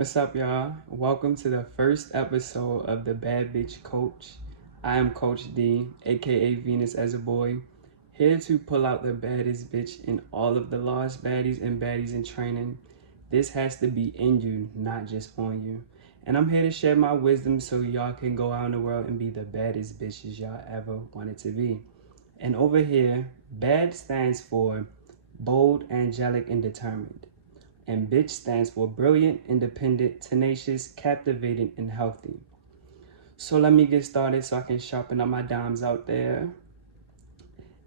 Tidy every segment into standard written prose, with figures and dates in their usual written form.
What's up, y'all? Welcome to the first episode of the B.A.D. Coach. I am Coach D, aka Venus as a Boy, here to pull out the baddest bitch in all of the lost baddies and baddies in training. This has to be in you, not just on you. And I'm here to share my wisdom so y'all can go out in the world and be the baddest bitches y'all ever wanted to be. And over here, BAD stands for bold, angelic, and determined. And bitch stands for brilliant, independent, tenacious, captivating, and healthy. So let me get started so I can sharpen up my dimes out there.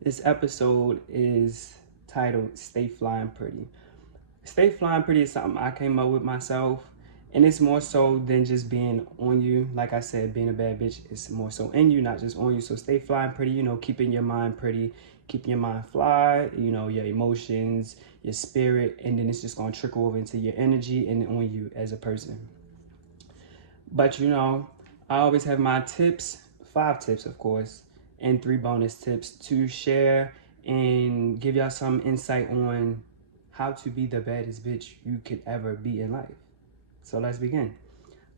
This episode is titled Stay Flying Pretty. Stay Flying Pretty is something I came up with myself. And it's more so than just being on you. Like I said, being a bad bitch is more so in you, not just on you. So stay flying pretty, keeping your mind pretty, keeping your mind fly, your emotions, your spirit, and then it's just going to trickle over into your energy and on you as a person. But I always have my tips, 5 tips, of course, and 3 bonus tips to share and give y'all some insight on how to be the baddest bitch you could ever be in life. So let's begin.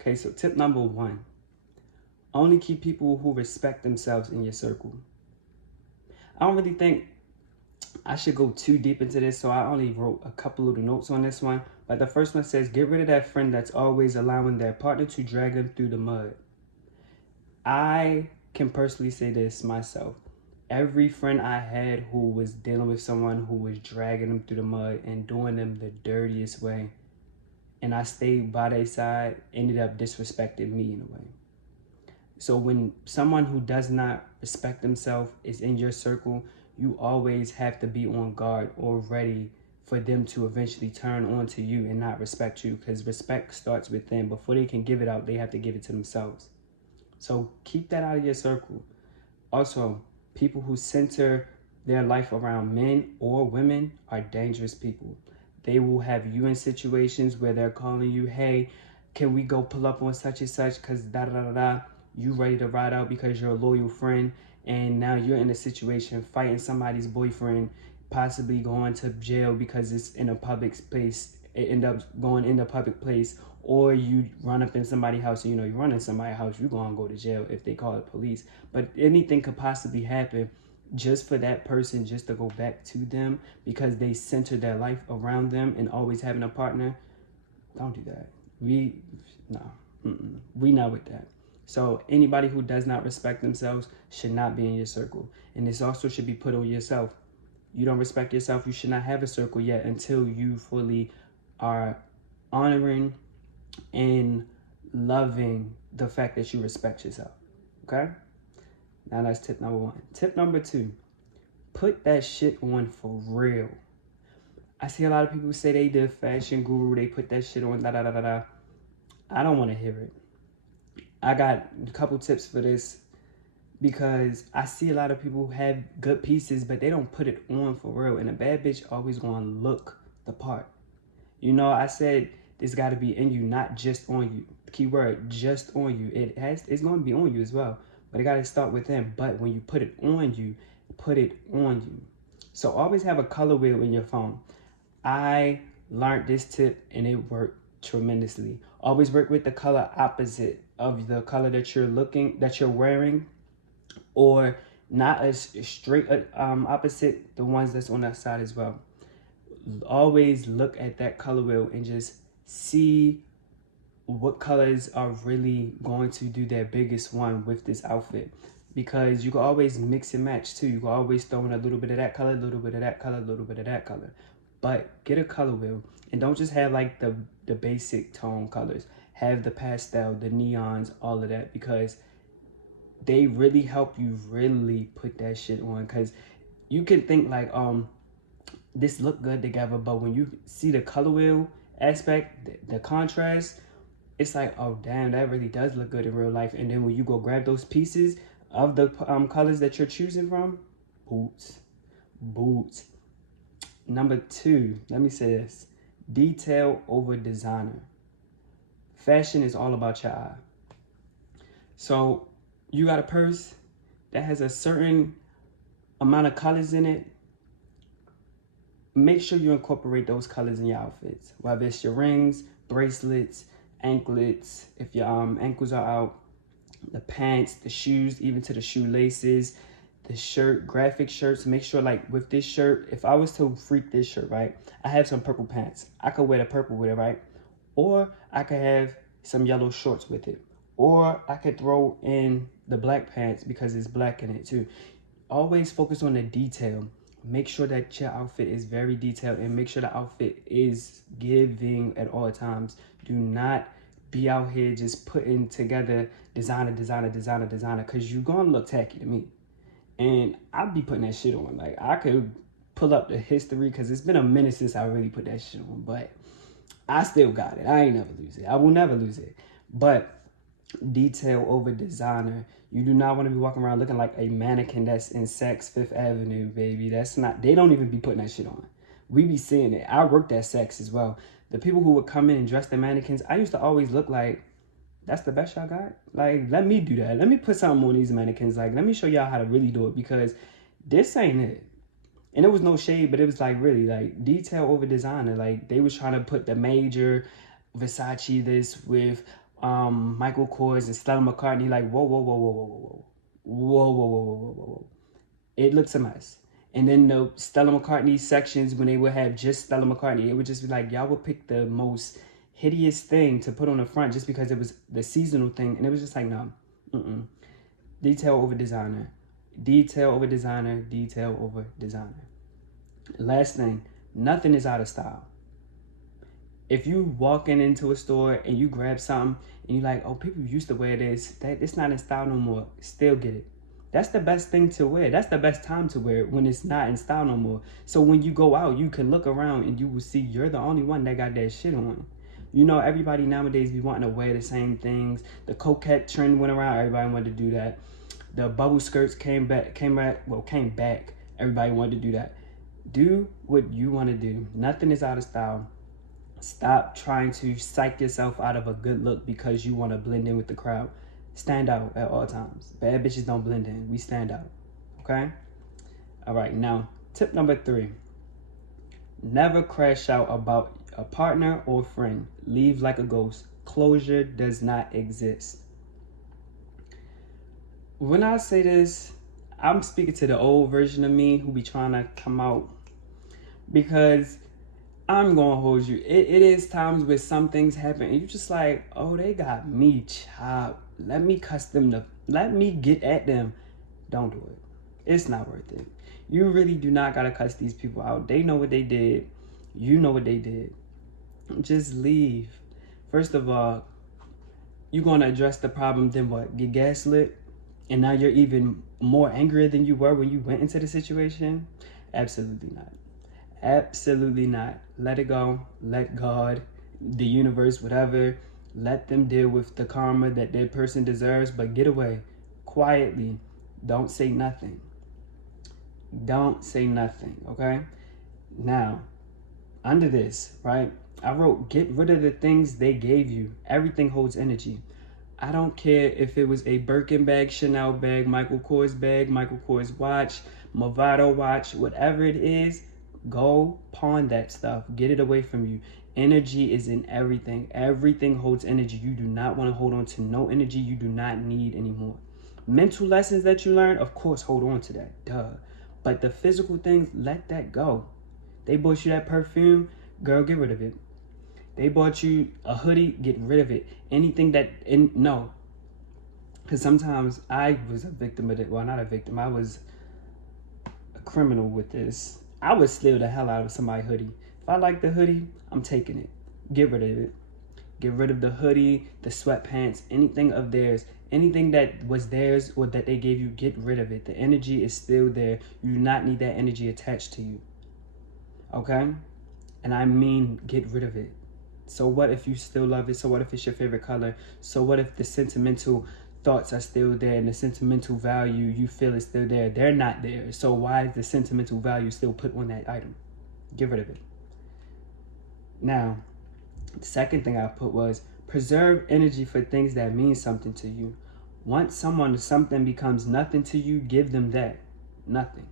Okay, so tip number 1. Only keep people who respect themselves in your circle. I don't really think I should go too deep into this, so I only wrote a couple little notes on this one. But the first one says, get rid of that friend that's always allowing their partner to drag them through the mud. I can personally say this myself. Every friend I had who was dealing with someone who was dragging them through the mud and doing them the dirtiest way, and I stayed by their side, ended up disrespecting me in a way. So when someone who does not respect themselves is in your circle, you always have to be on guard or ready for them to eventually turn on to you and not respect you, because respect starts with them. Before they can give it out, they have to give it to themselves. So keep that out of your circle. Also, people who center their life around men or women are dangerous people. They will have you in situations where they're calling you, hey, can we go pull up on such and such because da-da-da-da-da. You ready to ride out because you're a loyal friend, and now you're in a situation fighting somebody's boyfriend, possibly going to jail because it's in a public place. It end up going in the public place, or you run up in somebody's house and you run in somebody's house, you're going to go to jail if they call the police. But anything could possibly happen just for that person just to go back to them because they center their life around them and always having a partner. Don't do that. We not with that. So anybody who does not respect themselves should not be in your circle. And this also should be put on yourself. You don't respect yourself, you should not have a circle yet until you fully are honoring and loving the fact that you respect yourself. Okay? Now that's tip number 1. Tip number 2, put that shit on for real. I see a lot of people say they the fashion guru, they put that shit on, da-da-da-da-da. I don't want to hear it. I got a couple tips for this because I see a lot of people who have good pieces, but they don't put it on for real. And a bad bitch always going to look the part. I said this got to be in you, not just on you. Keyword, just on you. It's going to be on you as well, but it got to start with them. But when you put it on you, put it on you. So always have a color wheel in your phone. I learned this tip and it worked tremendously. Always work with the color opposite of the color that you're wearing, or not as straight opposite the ones that's on that side as well. Always look at that color wheel and just see what colors are really going to do their biggest one with this outfit, because you can always mix and match too. You can always throw in a little bit of that color, a little bit of that color, a little bit of that color. But get a color wheel and don't just have like the basic tone colors. Have the pastel, the neons, all of that, because they really help you really put that shit on. Because you can think like, this look good together, but when you see the color wheel aspect, the contrast, it's like, oh damn, that really does look good in real life. And then when you go grab those pieces of the colors that you're choosing from, boots. Number 2, let me say this: detail over designer. Fashion is all about your eye. So you got a purse that has a certain amount of colors in it. Make sure you incorporate those colors in your outfits, whether it's your rings, bracelets, anklets, if your ankles are out, the pants, the shoes, even to the shoelaces, the shirt, graphic shirts. Make sure, like with this shirt, if I was to freak this shirt, right, I have some purple pants. I could wear the purple with it, right? Or I could have some yellow shorts with it. Or I could throw in the black pants because it's black in it too. Always focus on the detail. Make sure that your outfit is very detailed and make sure the outfit is giving at all times. Do not be out here just putting together designer, because you're going to look tacky to me. And I'll be putting that shit on. Like, I could pull up the history because it's been a minute since I really put that shit on. But I still got it. I ain't never lose it. I will never lose it. But detail over designer. You do not want to be walking around looking like a mannequin that's in Saks Fifth Avenue, baby. That's not, they don't even be putting that shit on. We be seeing it. I worked at Saks as well. The people who would come in and dress the mannequins, I used to always look like, that's the best y'all got? Like, let me do that. Let me put something on these mannequins. Like, let me show y'all how to really do it because this ain't it. And it was no shade, but it was like really like detail over designer. Like they was trying to put the major Versace this with Michael Kors and Stella McCartney. Like whoa. It looks a mess. And then the Stella McCartney sections, when they would have just Stella McCartney, it would just be like y'all would pick the most hideous thing to put on the front just because it was the seasonal thing. And it was just like, no, detail over designer. Detail over designer, detail over designer. Last thing, nothing is out of style. If you walking into a store and you grab something and you're like, oh, people used to wear this, that it's not in style no more, still get it. That's the best thing to wear. That's the best time to wear it, when it's not in style no more. So when you go out, you can look around and you will see you're the only one that got that shit on. You know, everybody nowadays be wanting to wear the same things. The coquette trend went around, everybody wanted to do that. The bubble skirts came back. Everybody wanted to do that. Do what you want to do. Nothing is out of style. Stop trying to psych yourself out of a good look because you want to blend in with the crowd. Stand out at all times. Bad bitches don't blend in. We stand out. Okay? All right. Now, tip number 3. Never crash out about a partner or friend. Leave like a ghost. Closure does not exist. When I say this, I'm speaking to the old version of me who be trying to come out, because I'm gonna hold you. It is times where some things happen and you just like, oh, they got me chopped. Let me cuss them. Let me get at them. Don't do it. It's not worth it. You really do not gotta cuss these people out. They know what they did. You know what they did. Just leave. First of all, you're gonna address the problem, then what? Get gaslit? And now you're even more angrier than you were when you went into the situation? Absolutely not. Absolutely not. Let it go. Let God, the universe, whatever, let them deal with the karma that that person deserves, but get away quietly. Don't say nothing. Don't say nothing, okay? Now, under this, right, I wrote, get rid of the things they gave you. Everything holds energy. I don't care if it was a Birkin bag, Chanel bag, Michael Kors watch, Movado watch, whatever it is, go pawn that stuff. Get it away from you. Energy is in everything. Everything holds energy. You do not want to hold on to no energy you do not need anymore. Mental lessons that you learn, of course, hold on to that. Duh. But the physical things, let that go. They bought you that perfume, girl, get rid of it. They bought you a hoodie, get rid of it. Anything that, no. Because sometimes I was a victim of it. Well, not a victim. I was a criminal with this. I would steal the hell out of somebody's hoodie. If I like the hoodie, I'm taking it. Get rid of it. Get rid of the hoodie, the sweatpants, anything of theirs. Anything that was theirs or that they gave you, get rid of it. The energy is still there. You do not need that energy attached to you. Okay? And I mean, get rid of it. So what if you still love it? So what if it's your favorite color? So what if the sentimental thoughts are still there and the sentimental value you feel is still there? They're not there. So why is the sentimental value still put on that item? Get rid of it. Now, the second thing I put was preserve energy for things that mean something to you. Once someone or something becomes nothing to you, give them that. Nothing.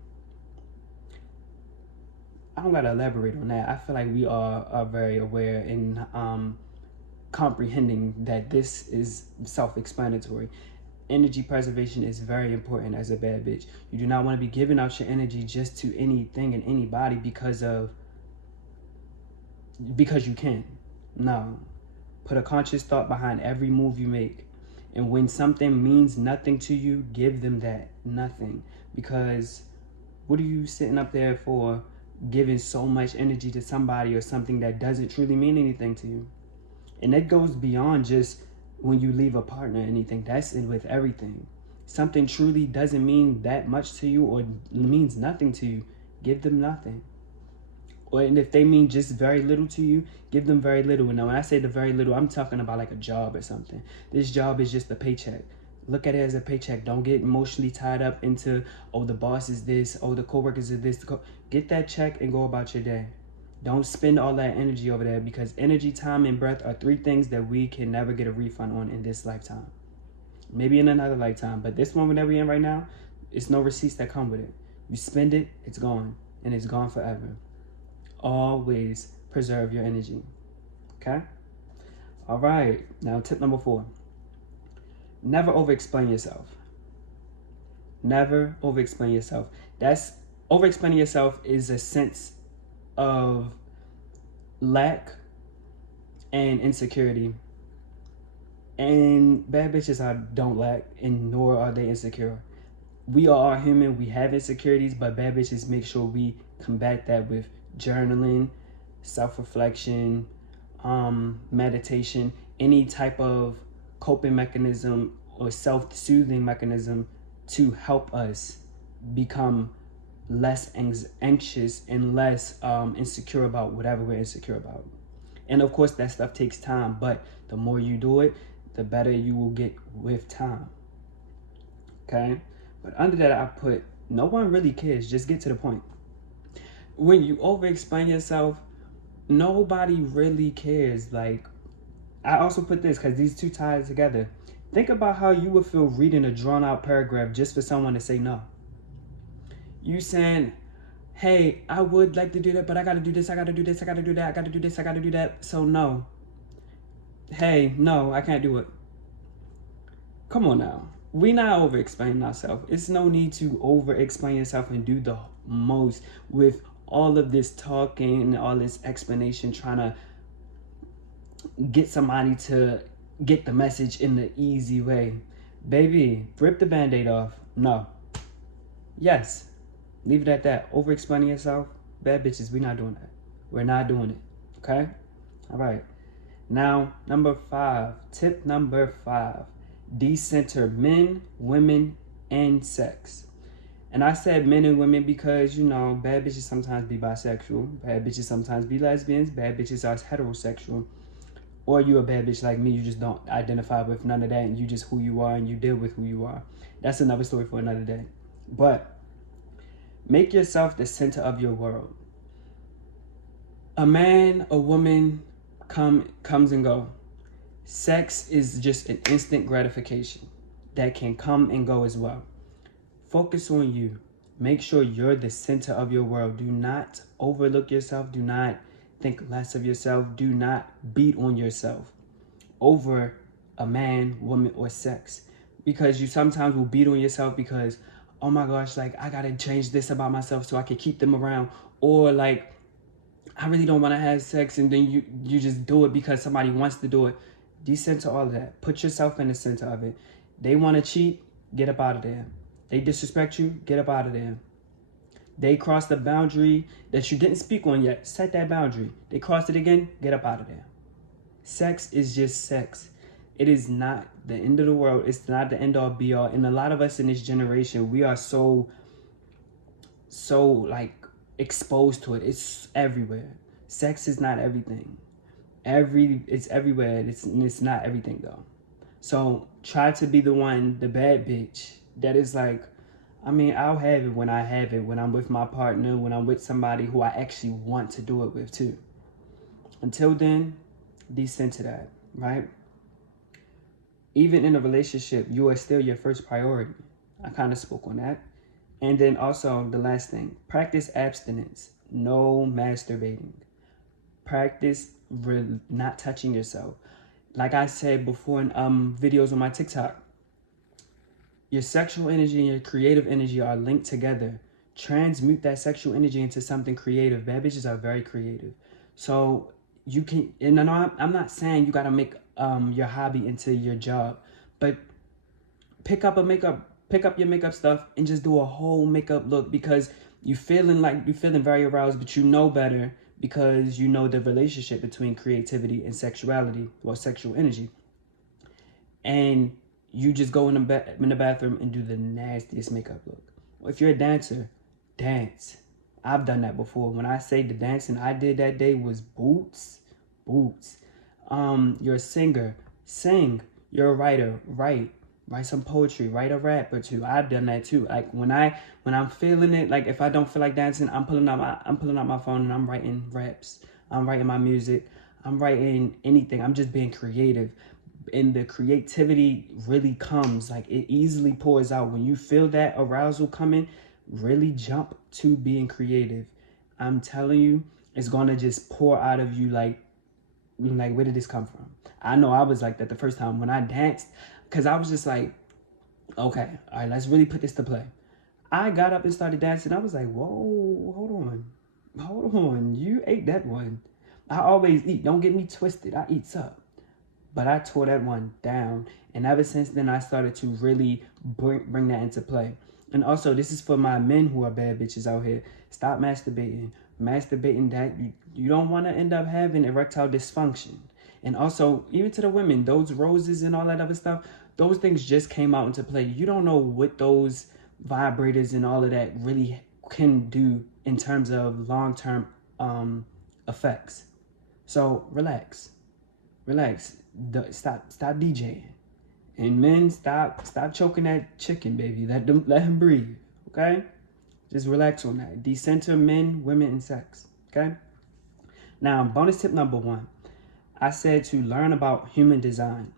I don't gotta elaborate on that. I feel like we are very aware, and comprehending that this is self-explanatory. Energy preservation is very important as a bad bitch. You do not want to be giving out your energy just to anything and anybody because you can. No. Put a conscious thought behind every move you make. And when something means nothing to you, give them that nothing. Because what are you sitting up there for, giving so much energy to somebody or something that doesn't truly mean anything to you? And that goes beyond just when you leave a partner or anything. That's it with everything. Something truly doesn't mean that much to you or means nothing to you, give them nothing. And if they mean just very little to you, give them very little. And now when I say the very little, I'm talking about like a job or something. This job is just a paycheck. Look at it as a paycheck. Don't get emotionally tied up into, oh, the boss is this, oh, the coworkers is this. Get that check and go about your day. Don't spend all that energy over there, because energy, time, and breath are 3 things that we can never get a refund on in this lifetime. Maybe in another lifetime, but this one that we're in right now, it's no receipts that come with it. You spend it, it's gone, and it's gone forever. Always preserve your energy. Okay? All right. Now, tip number 4. Never over-explain yourself. Never over-explain yourself. Over-explaining yourself is a sense of lack and insecurity. And bad bitches don't lack, and nor are they insecure. We are human. We have insecurities, but bad bitches make sure we combat that with journaling, self-reflection, meditation, any type of coping mechanism or self-soothing mechanism to help us become less anxious and less insecure about whatever we're insecure about. And of course, that stuff takes time, but the more you do it, the better you will get with time. Okay? But under that, I put, no one really cares. Just get to the point. When you over-explain yourself, nobody really cares. Like, I also put this because these two tie together. Think about how you would feel reading a drawn-out paragraph just for someone to say no. You saying, hey, I would like to do that, but I got to do this, I got to do this, I got to do that, I got to do this, I got to do that, so no. Hey, no, I can't do it. Come on now. We're not over-explaining ourselves. It's no need to over-explain yourself and do the most with all of this talking and all this explanation, trying to get somebody to get the message in the easy way. Baby, rip the Band-Aid off. No. Yes. Leave it at that. Over-explaining yourself, bad bitches, we're not doing that. We're not doing it. Okay? All right. Now, number 5. Tip number 5. Decenter men, women, and sex. And I said men and women because, you know, bad bitches sometimes be bisexual. Bad bitches sometimes be lesbians. Bad bitches are heterosexual. Or you a bad bitch like me, you just don't identify with none of that, and you just who you are and you deal with who you are. That's another story for another day. But make yourself the center of your world. A man, a woman comes and go. Sex is just an instant gratification that can come and go as well. Focus on you. Make sure you're the center of your world. Do not overlook yourself. Do not think less of yourself. Do not beat on yourself over a man, woman, or sex. Because you sometimes will beat on yourself because, oh my gosh, like I gotta change this about myself so I can keep them around. Or like, I really don't want to have sex, and then you just do it because somebody wants to do it. Decenter all of that. Put yourself in the center of it. They want to cheat, get up out of there. They disrespect you, get up out of there. They crossed the boundary that you didn't speak on yet. Set that boundary. They crossed it again, get up out of there. Sex is just sex. It is not the end of the world. It's not the end all be all. And a lot of us in this generation, we are so like exposed to it. It's everywhere. Sex is not everything. It's everywhere. It's not everything though. So try to be the one, the bad bitch that is like, I mean, I'll have it when I have it, when I'm with my partner, when I'm with somebody who I actually want to do it with too. Until then, decenter that, right? Even in a relationship, you are still your first priority. I kind of spoke on that. And then also the last thing, practice abstinence. No masturbating. Practice not touching yourself. like I said before in videos on my TikTok, your sexual energy and your creative energy are linked together. Transmute that sexual energy into something creative. Bad bitches are very creative. So you can, and I'm not saying you got to make your hobby into your job, but pick up your makeup stuff and just do a whole makeup look, because you're feeling very aroused, but you know better because you know the relationship between creativity and sexuality or sexual energy. And you just go in the bathroom and do the nastiest makeup look. If you're a dancer, dance. I've done that before. When I say the dancing I did that day was boots. You're a singer, sing. You're a writer, write some poetry, write a rap or two. I've done that too. Like when I'm feeling it, like if I don't feel like dancing, I'm pulling out my phone and I'm writing raps. I'm writing my music. I'm writing anything. I'm just being creative. And the creativity really comes, like it easily pours out. When you feel that arousal coming, really jump to being creative. I'm telling you, it's gonna just pour out of you like where did this come from? I know I was like that the first time when I danced, because I was just like, okay, all right, let's really put this to play. I got up and started dancing. I was like, whoa, hold on, you ate that one. I always eat, don't get me twisted, I eat up. But I tore that one down. And ever since then, I started to really bring that into play. And also, this is for my men who are bad bitches out here. Stop masturbating. Masturbating that, you don't want to end up having erectile dysfunction. And also, even to the women, those roses and all that other stuff, those things just came out into play. You don't know what those vibrators and all of that really can do in terms of long-term effects. So relax. Stop DJing, and men, stop choking that chicken, baby. Let him breathe. Okay, just relax on that. Decenter men, women, and sex. Okay. Now, bonus tip number 1, I said to learn about human design,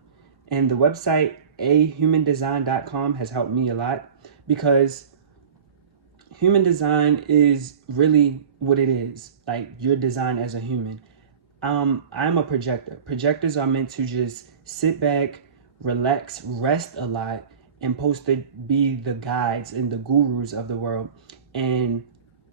and the website ahumandesign.com has helped me a lot, because human design is really what it is. Like, you're designed as a human. I'm a projector. Projectors are meant to just sit back, relax, rest a lot, and supposed to be the guides and the gurus of the world. And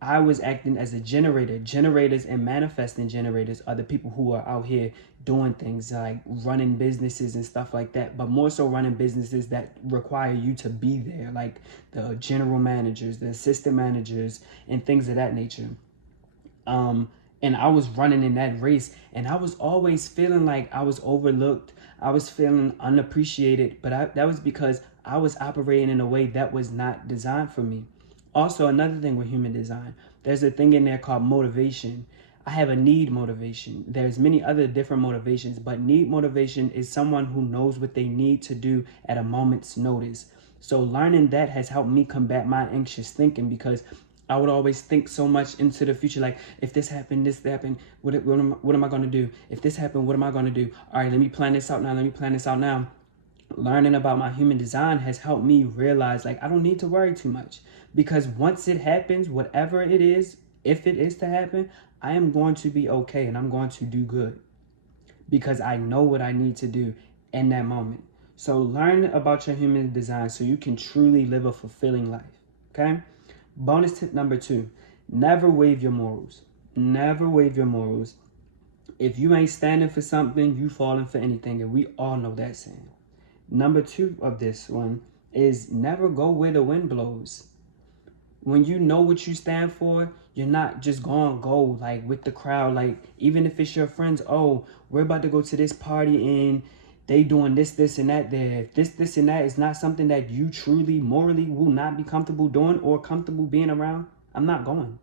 I was acting as a generator. Generators and manifesting generators are the people who are out here doing things like running businesses and stuff like that, but more so running businesses that require you to be there, like the general managers, the assistant managers, and things of that nature. And I was running in that race, and I was always feeling like I was overlooked. I was feeling unappreciated, but that was because I was operating in a way that was not designed for me. Also, another thing with human design, there's a thing in there called motivation. I have a need motivation. There's many other different motivations, but need motivation is someone who knows what they need to do at a moment's notice. So learning that has helped me combat my anxious thinking, because I would always think so much into the future, like, if this happened, what am I going to do? If this happened, what am I going to do? All right, let me plan this out now. Learning about my human design has helped me realize, like, I don't need to worry too much, because once it happens, whatever it is, if it is to happen, I am going to be okay, and I'm going to do good, because I know what I need to do in that moment. So learn about your human design so you can truly live a fulfilling life, okay? Bonus tip number 2, never waive your morals. Never waive your morals. If you ain't standing for something, you falling for anything, and we all know that saying. Number 2 of this one is never go where the wind blows. When you know what you stand for, you're not just going to go like with the crowd. Like, even if it's your friends, oh, we're about to go to this party and they doing this, and that there. If this, and that is not something that you truly, morally will not be comfortable doing or comfortable being around, I'm not going.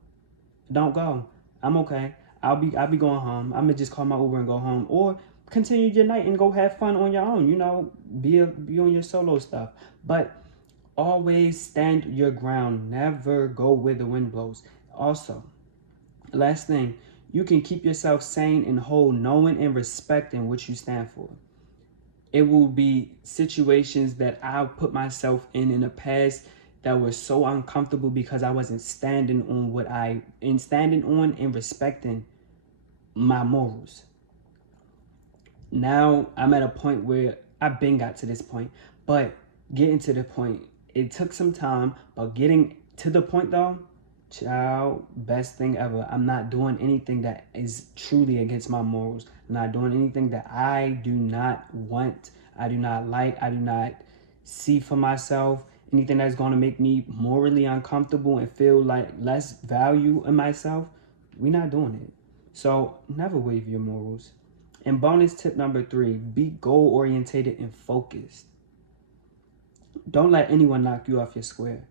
Don't go. I'm okay. I'll be going home. I'm going to just call my Uber and go home. Or continue your night and go have fun on your own. You know, be on your solo stuff. But always stand your ground. Never go where the wind blows. Also, last thing, you can keep yourself sane and whole, knowing and respecting what you stand for. It will be situations that I put myself in the past that were so uncomfortable because I wasn't standing on and respecting my morals. Now I'm at a point where I've been got to this point, but getting to the point, it took some time, but getting to the point though, child, best thing ever. I'm not doing anything that is truly against my morals. I'm not doing anything that I do not want, I do not like, I do not see for myself. Anything that's going to make me morally uncomfortable and feel like less value in myself, we're not doing it. So never waive your morals. And bonus tip number 3, be goal orientated and focused. Don't let anyone knock you off your square.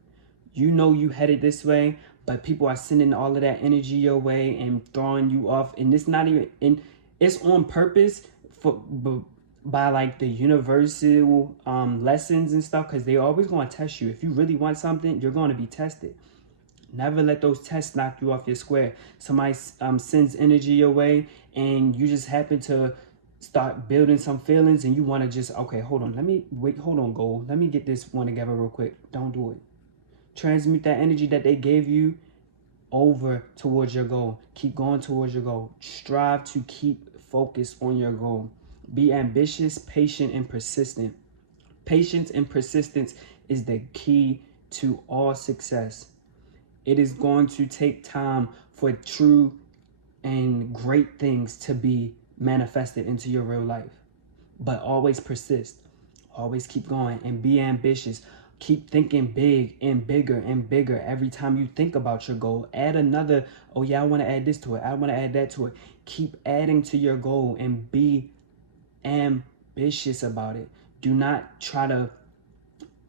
You know you headed this way, but people are sending all of that energy your way and throwing you off. And it's not even, and it's on purpose for by like the universal lessons and stuff, because they're always going to test you. If you really want something, you're going to be tested. Never let those tests knock you off your square. Somebody sends energy your way and you just happen to start building some feelings and you want to just, okay, hold on, goal. Let me get this one together real quick. Don't do it. Transmute that energy that they gave you over towards your goal. Keep going towards your goal. Strive to keep focused on your goal. Be ambitious, patient, and persistent. Patience and persistence is the key to all success. It is going to take time for true and great things to be manifested into your real life. But always persist. Always keep going and be ambitious. Keep thinking big and bigger and bigger every time you think about your goal. Add another, oh yeah, I want to add this to it. I want to add that to it. Keep adding to your goal and be ambitious about it. Do not try to,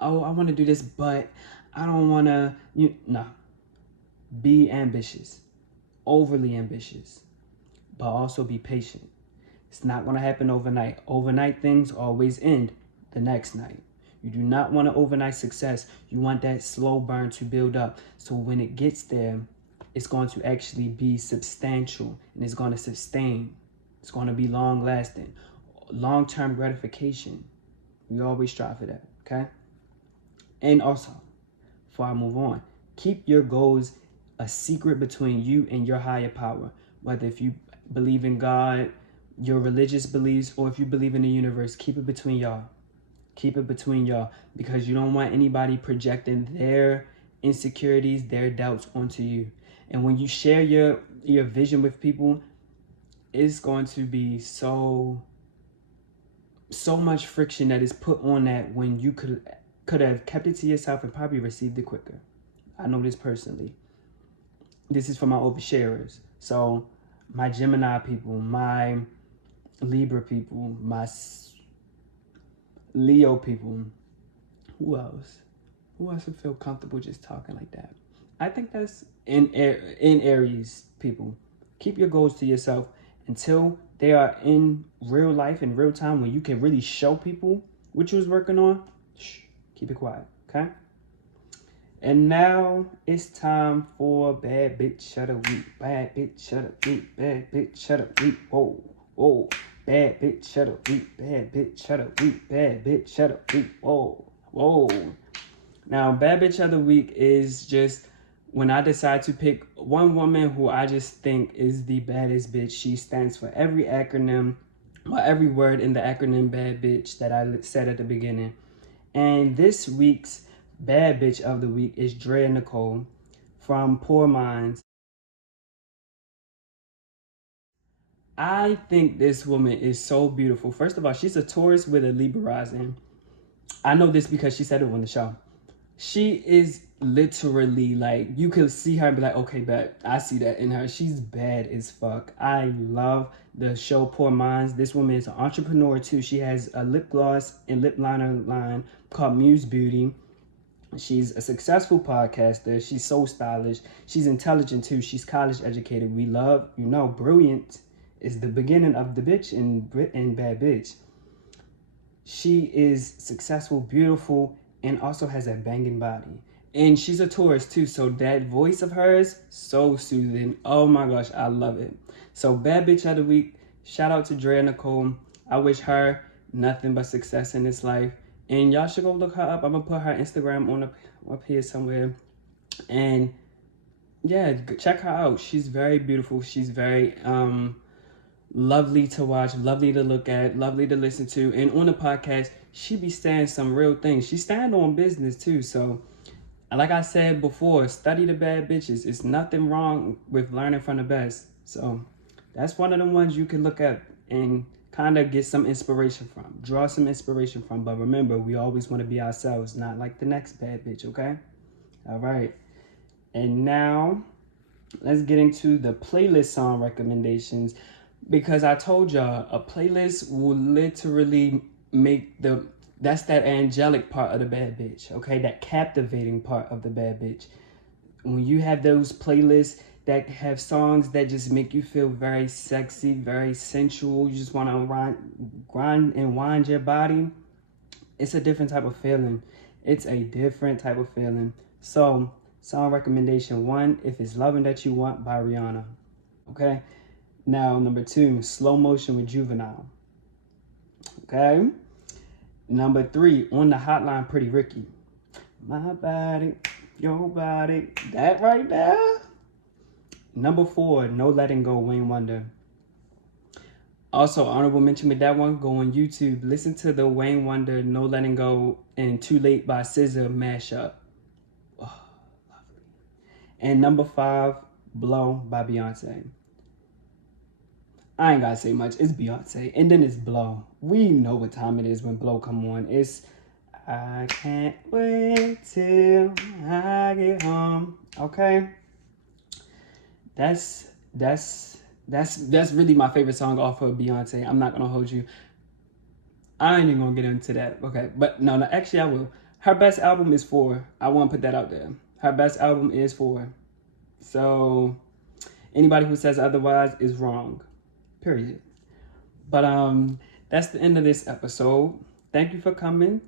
oh, I want to do this, but I don't want to, no. Be ambitious, overly ambitious, but also be patient. It's not going to happen overnight. Overnight things always end the next night. You do not want an overnight success. You want that slow burn to build up. So when it gets there, it's going to actually be substantial and it's going to sustain. It's going to be long lasting. Long-term gratification. We always strive for that, okay? And also, before I move on, keep your goals a secret between you and your higher power. Whether if you believe in God, your religious beliefs, or if you believe in the universe, keep it between y'all. Keep it between y'all, because you don't want anybody projecting their insecurities, their doubts onto you. And when you share your vision with people, it's going to be so much friction that is put on that when you could have kept it to yourself and probably received it quicker. I know this personally. This is for my oversharers. So my Gemini people, my Libra people, my Leo people. Who else? Who else would feel comfortable just talking like that? I think that's in Aries people. Keep your goals to yourself until they are in real life, in real time, when you can really show people what you was working on. Shh, keep it quiet, okay? And now it's time for Bad Bitch of the Week. Bad Bitch of the Week. Bad Bitch of the Week. Whoa, whoa. Bad Bitch of the Week. Bad Bitch of the Week. Bad Bitch of the Week. Whoa, whoa. Now, Bad Bitch of the Week is just when I decide to pick one woman who I just think is the baddest bitch. She stands for every acronym, or every word in the acronym Bad Bitch that I said at the beginning. And this week's Bad Bitch of the Week is Drea Nicole from Poor Minds. I think this woman is so beautiful. First of all, she's a Taurus with a Libra rising. I know this because she said it on the show. She is literally like, you could see her and be like, okay, bet I see that in her. She's bad as fuck. I love the show Poor Minds. This woman is an entrepreneur too. She has a lip gloss and lip liner line called Muse Beauty. She's a successful podcaster. She's so stylish. She's intelligent too. She's college educated. We love, brilliant is the beginning of the bitch in Bad Bitch. She is successful, beautiful, and also has a banging body. And she's a Taurus too, so that voice of hers, so soothing. Oh my gosh, I love it. So Bad Bitch of the Week, shout out to Drea Nicole. I wish her nothing but success in this life. And y'all should go look her up. I'm going to put her Instagram on up here somewhere. And yeah, check her out. She's very beautiful. She's very Lovely to watch, lovely to look at, lovely to listen to. And on the podcast, she be saying some real things. She stand on business too. So like I said before, study the bad bitches. It's nothing wrong with learning from the best. So that's one of the ones you can look at and kind of get some inspiration from, draw some inspiration from. But remember, we always want to be ourselves, not like the next bad bitch, okay? All right. And now let's get into the playlist song recommendations, because I told y'all a playlist will literally make that's that angelic part of the bad bitch, okay? That captivating part of the bad bitch. When you have those playlists that have songs that just make you feel very sexy, very sensual, you just want to grind and wind your body, it's a different type of feeling. It's a different type of feeling. So, song recommendation one, If It's Loving That You Want by Rihanna. Okay? Now, number two, Slow Motion with Juvenile. Okay? Number three, On the Hotline, Pretty Ricky. My body, your body, that right there. Number four, No Letting Go, Wayne Wonder. Also, honorable mention with that one, go on YouTube, listen to the Wayne Wonder No Letting Go and Too Late by SZA mashup. Oh, lovely. And number five, Blow by Beyonce. I ain't gotta say much, it's Beyonce. And then it's Blow. We know what time it is when Blow come on. It's I can't wait till I get home. Okay? That's really my favorite song off of Beyonce. I'm not gonna hold you. I ain't even gonna get into that. Okay, but no, actually I will. Her best album is 4. I want to put that out there. Her best album is 4. So anybody who says otherwise is wrong. Period. But that's the end of this episode. Thank you for coming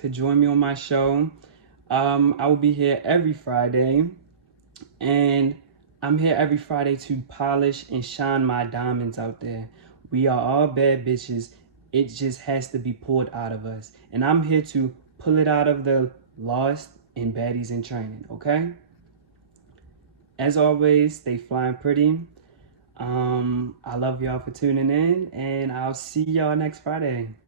to join me on my show. I will be here every Friday, and I'm here every Friday to polish and shine my diamonds out there. We are all bad bitches. It just has to be pulled out of us. And I'm here to pull it out of the lost and baddies in training, okay? As always, stay flying pretty. I love y'all for tuning in, and I'll see y'all next Friday.